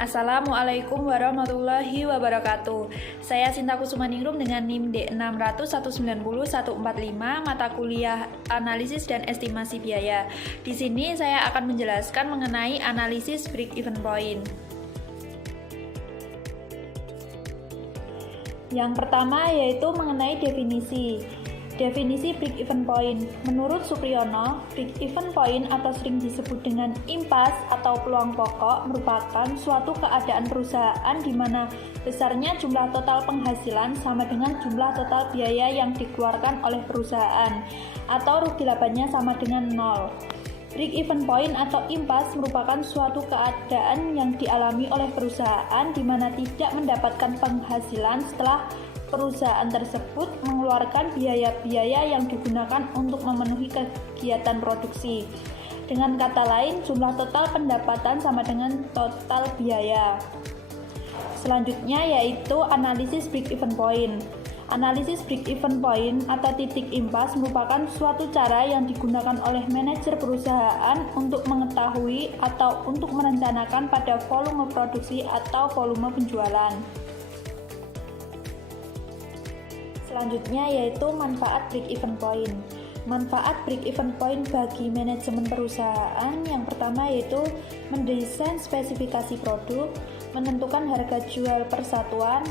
Assalamualaikum warahmatullahi wabarakatuh. Saya Sinta Kusumaningrum dengan NIM D600190145 mata kuliah Analisis dan Estimasi Biaya. Di sini saya akan menjelaskan mengenai analisis break-even point. Yang pertama yaitu mengenai definisi. Definisi break-even point. Menurut Supriyono, break-even point atau sering disebut dengan impas atau peluang pokok merupakan suatu keadaan perusahaan di mana besarnya jumlah total penghasilan sama dengan jumlah total biaya yang dikeluarkan oleh perusahaan atau rugi labanya sama dengan 0. Break-even point atau impas merupakan suatu keadaan yang dialami oleh perusahaan di mana tidak mendapatkan penghasilan setelah perusahaan tersebut mengeluarkan biaya-biaya yang digunakan untuk memenuhi kegiatan produksi. Dengan kata lain, jumlah total pendapatan sama dengan total biaya. Selanjutnya yaitu analisis break-even point. Analisis break-even point atau titik impas merupakan suatu cara yang digunakan oleh manajer perusahaan untuk mengetahui atau untuk merencanakan pada volume produksi atau volume penjualan. Selanjutnya yaitu manfaat break-even point. Manfaat break-even point bagi manajemen perusahaan yang pertama yaitu mendesain spesifikasi produk, menentukan harga jual per satuan,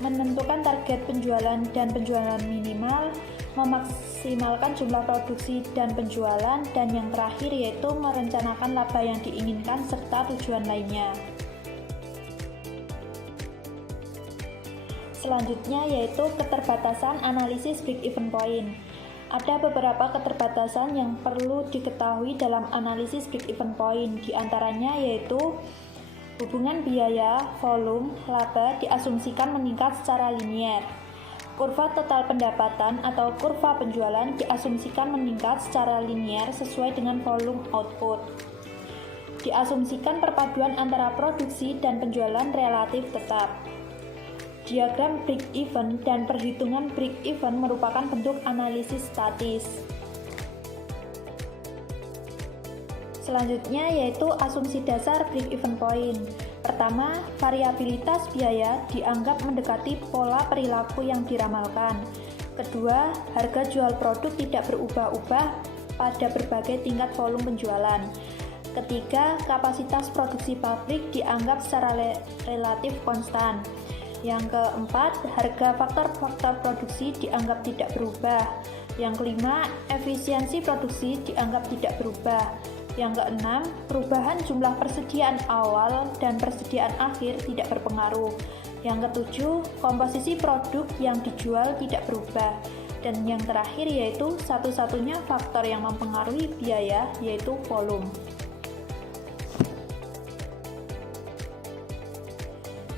menentukan target penjualan dan penjualan minimal, memaksimalkan jumlah produksi dan penjualan, dan yang terakhir yaitu merencanakan laba yang diinginkan serta tujuan lainnya. Selanjutnya yaitu keterbatasan analisis break-even point. Ada beberapa keterbatasan yang perlu diketahui dalam analisis break-even point. Di antaranya yaitu hubungan biaya, volume, laba diasumsikan meningkat secara linier. Kurva total pendapatan atau kurva penjualan diasumsikan meningkat secara linier sesuai dengan volume output. Diasumsikan perpaduan antara produksi dan penjualan relatif tetap. Diagram break-even dan perhitungan break-even merupakan bentuk analisis statis. Selanjutnya yaitu asumsi dasar break-even point. Pertama, variabilitas biaya dianggap mendekati pola perilaku yang diramalkan. Kedua, harga jual produk tidak berubah-ubah pada berbagai tingkat volume penjualan. Ketiga, kapasitas produksi pabrik dianggap secara relatif konstan. Yang keempat, harga faktor-faktor produksi dianggap tidak berubah. Yang kelima, efisiensi produksi dianggap tidak berubah. Yang keenam, perubahan jumlah persediaan awal dan persediaan akhir tidak berpengaruh. Yang ketujuh, komposisi produk yang dijual tidak berubah. Dan yang terakhir yaitu satu-satunya faktor yang mempengaruhi biaya yaitu volume.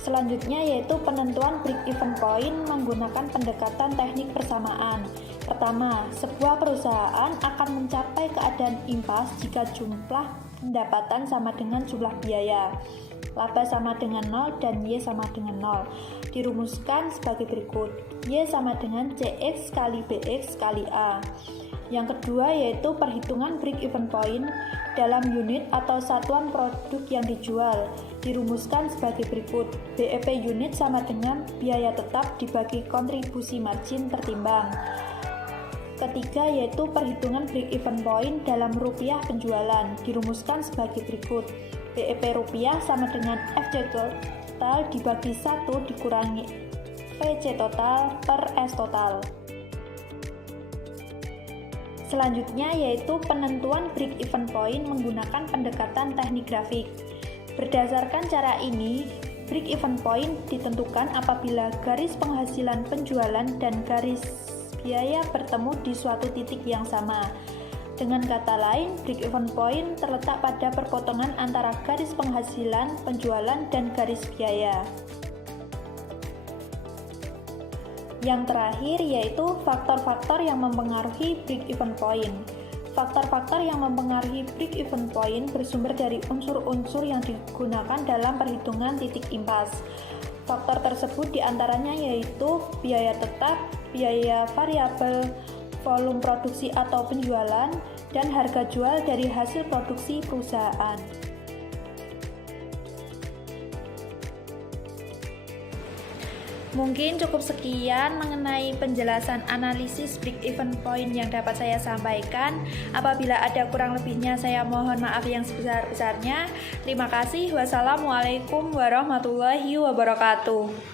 Selanjutnya yaitu penentuan break-even point menggunakan pendekatan teknik persamaan. Pertama, sebuah perusahaan akan mencapai keadaan impas jika jumlah pendapatan sama dengan jumlah biaya. Laba sama dengan 0 dan Y sama dengan 0. Dirumuskan sebagai berikut. Y sama dengan CX kali BX kali A. Yang kedua yaitu perhitungan break-even point dalam unit atau satuan produk yang dijual. Dirumuskan sebagai berikut. BEP unit sama dengan biaya tetap dibagi kontribusi margin tertimbang. Ketiga yaitu perhitungan break-even point dalam rupiah penjualan. Dirumuskan sebagai berikut. BEP rupiah sama dengan FC total dibagi 1 dikurangi PC total per S total. Selanjutnya yaitu penentuan break-even point menggunakan pendekatan teknik grafik. Berdasarkan cara ini, break-even point ditentukan apabila garis penghasilan penjualan dan garis biaya bertemu di suatu titik yang sama. Dengan kata lain, break-even point terletak pada perpotongan antara garis penghasilan penjualan dan garis biaya. Yang terakhir yaitu faktor-faktor yang mempengaruhi break-even point. Faktor-faktor yang mempengaruhi break-even point bersumber dari unsur-unsur yang digunakan dalam perhitungan titik impas. Faktor tersebut diantaranya yaitu biaya tetap, biaya variabel, volume produksi atau penjualan, dan harga jual dari hasil produksi perusahaan. Mungkin cukup sekian mengenai penjelasan analisis break even point yang dapat saya sampaikan. Apabila ada kurang lebihnya, saya mohon maaf yang sebesar-besarnya. Terima kasih. Wassalamualaikum warahmatullahi wabarakatuh.